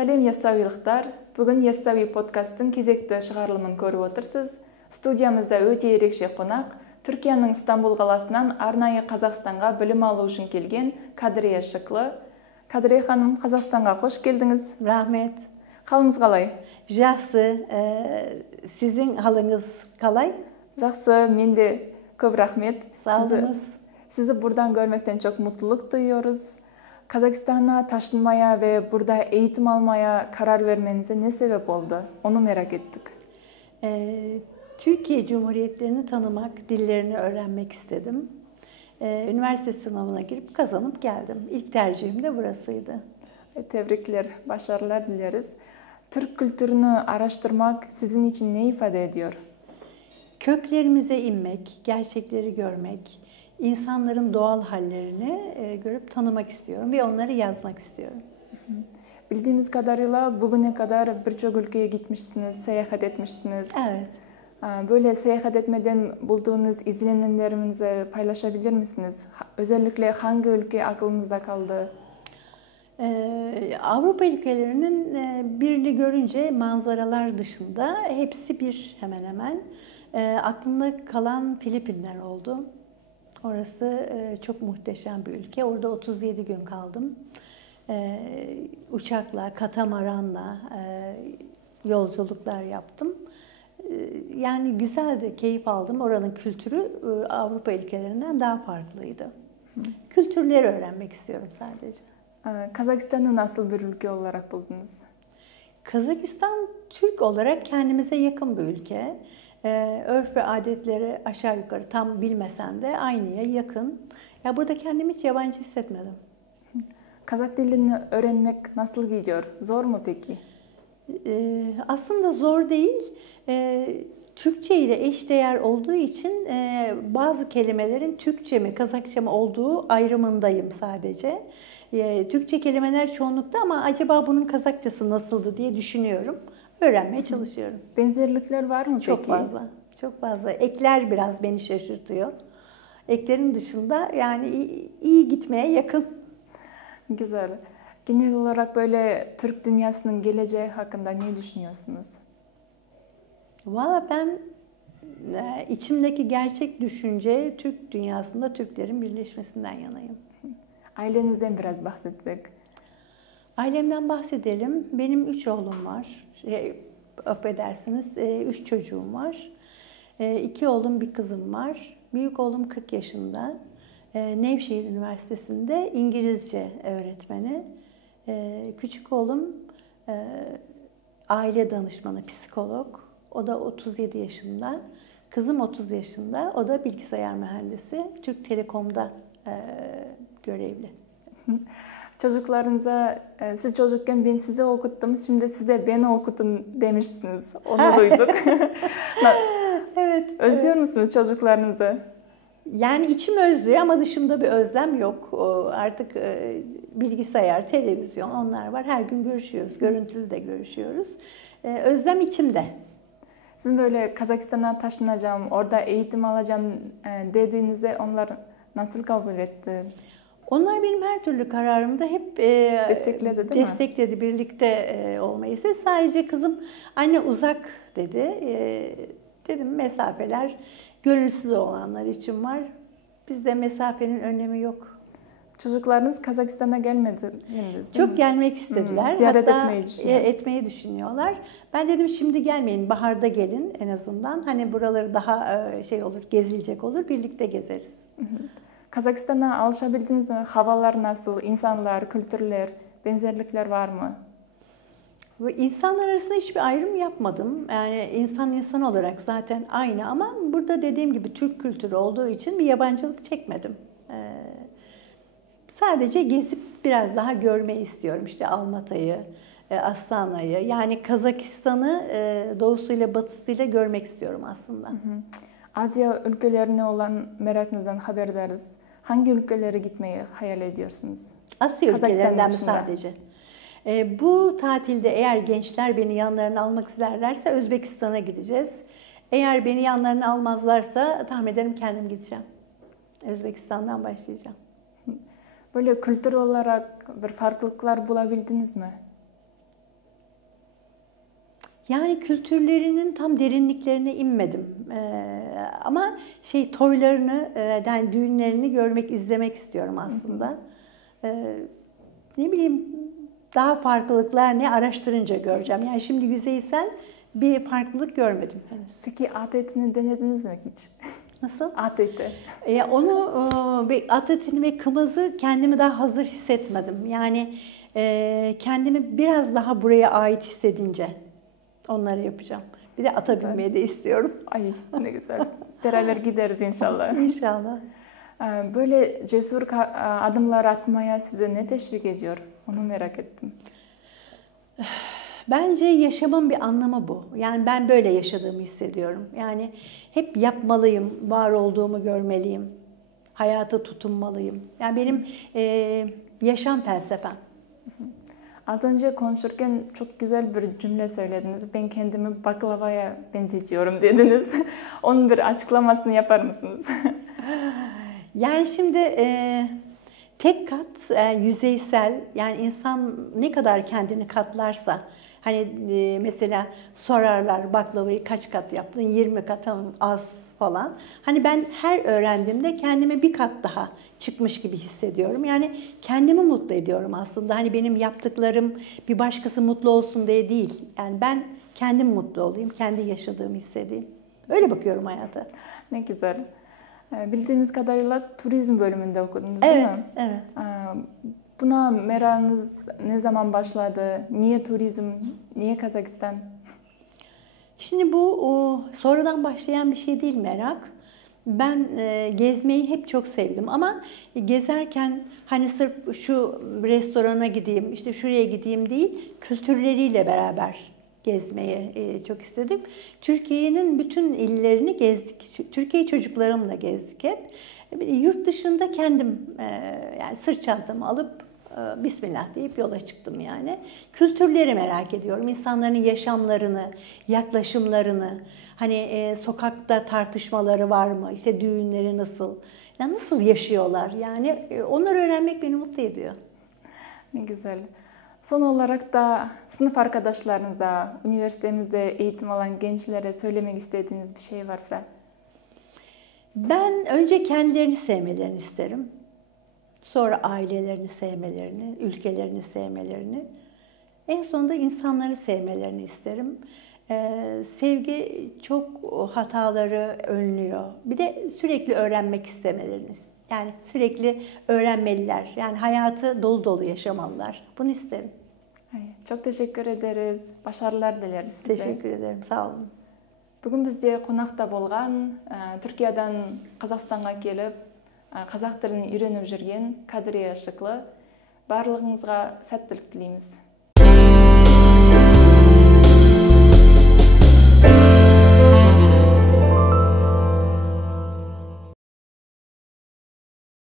Салем яссауилықтар, бүгін Яссауи подкасттың кезекті шығарылымын көріп отырсыз. Студиямызда өте ерекше қонақ, Түркияның Стамбул қаласынан арнайы Қазақстанға білім алу үшін келген Кадырия Шықлы. Кадырия ханым, Қазақстанға қош келдіңіз. Rahmet. Қалыңыз қалай? Жақсы. Sizin halınız қалай? Жақсы, мен де көп рахмет. Sağ olunuz. Sizi buradan görmekten çok mutluluk duyuyoruz. Kazakistan'a taşınmaya ve burada eğitim almaya karar vermenize ne sebep oldu? Onu merak ettik. Türkiye Cumhuriyetlerini tanımak, dillerini öğrenmek istedim. Üniversite sınavına girip kazanıp geldim. İlk tercihim de burasıydı. Tebrikler, başarılar dileriz. Türk kültürünü araştırmak sizin için ne ifade ediyor? Köklerimize inmek, gerçekleri görmek, insanların doğal hallerini görüp tanımak istiyorum ve onları yazmak istiyorum. Bildiğimiz kadarıyla bugüne kadar birçok ülkeye gitmişsiniz, seyahat etmişsiniz. Evet. Böyle seyahat etmeden bulduğunuz izlenimlerinizi paylaşabilir misiniz? Özellikle hangi ülke aklınızda kaldı? Avrupa ülkelerinin birini görünce manzaralar dışında hepsi bir hemen hemen. Aklımda kalan Filipinler oldu. Orası çok muhteşem bir ülke. Orada 37 gün kaldım. Uçakla, katamaranla yolculuklar yaptım. Yani güzeldi, keyif aldım. Oranın kültürü Avrupa ülkelerinden daha farklıydı. Kültürleri öğrenmek istiyorum sadece. Kazakistan'ı nasıl bir ülke olarak buldunuz? Kazakistan Türk olarak kendimize yakın bir ülke. Örf ve adetleri aşağı yukarı tam bilmesen de aynıya yakın. Ya burada kendimi hiç yabancı hissetmedim. Kazak dilini öğrenmek nasıl gidiyor? Zor mu peki? Aslında zor değil. Türkçe ile eşdeğer olduğu için bazı kelimelerin Türkçe mi, Kazakça mı olduğu ayrımındayım sadece. Türkçe kelimeler çoğunlukta ama acaba bunun Kazakçası nasıldı diye düşünüyorum. Öğrenmeye çalışıyorum. Benzerlikler var mı peki? Çok fazla. Çok fazla. Ekler biraz beni şaşırtıyor. Eklerin dışında yani iyi gitmeye yakın. Güzel. Genel olarak böyle Türk dünyasının geleceği hakkında ne düşünüyorsunuz? Valla ben içimdeki gerçek düşünce Türk dünyasında Türklerin birleşmesinden yanayım. Ailenizden biraz bahsetsek. Ailemden bahsedelim. Benim 3 oğlum var. Affedersiniz, 3 çocuğum var. 2 oğlum, bir kızım var. Büyük oğlum 40 yaşında. Nevşehir Üniversitesi'nde İngilizce öğretmeni. Küçük oğlum aile danışmanı, psikolog. O da 37 yaşında. Kızım 30 yaşında. O da bilgisayar mühendisi. Türk Telekom'da görevli. Çocuklarınıza, siz çocukken ben sizi okuttum, şimdi size beni okutun demiştiniz. Onu duyduk. Evet. Özlüyor musunuz çocuklarınızı? Yani içim özlüyor ama dışımda bir özlem yok. Artık bilgisayar, televizyon onlar var. Her gün görüşüyoruz. Görüntülü de görüşüyoruz. Özlem içimde. Sizin böyle Kazakistan'a taşınacağım, orada eğitim alacağım dediğinizde onlar nasıl kabul etti? Onlar benim her türlü kararımda hep destekledi, birlikte olmayı. Sadece kızım anne uzak dedi. Dedim mesafeler gönülsüz olanlar için var. Bizde mesafenin önemi yok. Çocuklarınız Kazakistan'a gelmedi henüz. Çok gelmek istediler. Ziyaret Hatta etmeyi düşünüyorlar. Ben dedim şimdi gelmeyin, baharda gelin en azından. Hani buraları daha olur, gezilecek olur, birlikte gezeriz. Kazakistan'a alışabildiniz mi? Havalar nasıl, insanlar, kültürler, benzerlikler var mı? İnsanlar arasında hiçbir ayrım yapmadım. Yani insan olarak zaten aynı ama burada dediğim gibi Türk kültürü olduğu için bir yabancılık çekmedim. Sadece gezip biraz daha görmeyi istiyorum. İşte Almata'yı, Astana'yı, yani Kazakistan'ı doğusuyla batısıyla görmek istiyorum aslında. Asya ülkelerine olan merakınızdan haberdarız. Hangi ülkelere gitmeyi hayal ediyorsunuz? Asya ülkelerinden mi sadece? Bu tatilde eğer gençler beni yanlarına almak isterlerse Özbekistan'a gideceğiz. Eğer beni yanlarına almazlarsa tahmin ederim kendim gideceğim. Özbekistan'dan başlayacağım. Böyle kültür olarak bir farklılıklar bulabildiniz mi? Yani kültürlerinin tam derinliklerine inmedim. Ama toylarını, yani düğünlerini görmek, izlemek istiyorum aslında. Ne bileyim, daha farklılıklar ne araştırınca göreceğim. Yani şimdi yüzeysel bir farklılık görmedim henüz. Peki at etini denediniz mi hiç? Nasıl? At eti. At etini ve kımızı kendimi daha hazır hissetmedim. Yani kendimi biraz daha buraya ait hissedince onları yapacağım. Bir de ata binmeyi de istiyorum. Ay ne güzel. Beraber gideriz inşallah. İnşallah. Böyle cesur adımlar atmaya size ne teşvik ediyor? Onu merak ettim. Bence yaşamın bir anlamı bu. Yani ben böyle yaşadığımı hissediyorum. Yani hep yapmalıyım, var olduğumu görmeliyim, hayata tutunmalıyım. Yani benim yaşam felsefem. Az önce konuşurken çok güzel bir cümle söylediniz. Ben kendimi baklavaya benzetiyorum dediniz. Onun bir açıklamasını yapar mısınız? Yani şimdi tek kat, yüzeysel, yani insan ne kadar kendini katlarsa, hani mesela sorarlar baklavayı kaç kat yaptın, 20 kat, tamam, az falan. Hani ben her öğrendiğimde kendime bir kat daha çıkmış gibi hissediyorum. Yani kendimi mutlu ediyorum aslında. Hani benim yaptıklarım bir başkası mutlu olsun diye değil. Yani ben kendim mutlu olayım, kendi yaşadığımı hissedeyim. Öyle bakıyorum hayata. Ne güzel. Bildiğimiz kadarıyla turizm bölümünde okudunuz, değil mi? Evet. Buna merakınız ne zaman başladı? Niye turizm? Niye Kazakistan? Şimdi bu sonradan başlayan bir şey değil merak. Ben gezmeyi hep çok sevdim ama gezerken hani sırf şu restorana gideyim, işte şuraya gideyim değil, kültürleriyle beraber gezmeyi çok istedim. Türkiye'nin bütün illerini gezdik. Türkiye çocuklarımla gezdik hep. Yurt dışında kendim yani sırt çantamı alıp Bismillah deyip yola çıktım yani. Kültürleri merak ediyorum. İnsanların yaşamlarını, yaklaşımlarını, hani sokakta tartışmaları var mı? İşte düğünleri nasıl? Yani nasıl yaşıyorlar? Yani onları öğrenmek beni mutlu ediyor. Ne güzel. Son olarak da sınıf arkadaşlarınıza, üniversitemizde eğitim alan gençlere söylemek istediğiniz bir şey varsa? Ben önce kendilerini sevmelerini isterim. Sonra ailelerini sevmelerini, ülkelerini sevmelerini. En sonunda insanları sevmelerini isterim. Sevgi çok hataları önlüyor. Bir de sürekli öğrenmek istemeleriniz. Yani sürekli öğrenmeliler. Yani hayatı dolu dolu yaşamalılar. Bunu isterim. Çok teşekkür ederiz. Başarılar dileriz size. Teşekkür ederim. Sağ olun. Бүгін бізде қонақта болған, Түркиядан Қазақстанға келіп, қазақ тілін үйреніп жүрген Кадырия Шықлы. Барлығыңызға сәттілік тілейміз.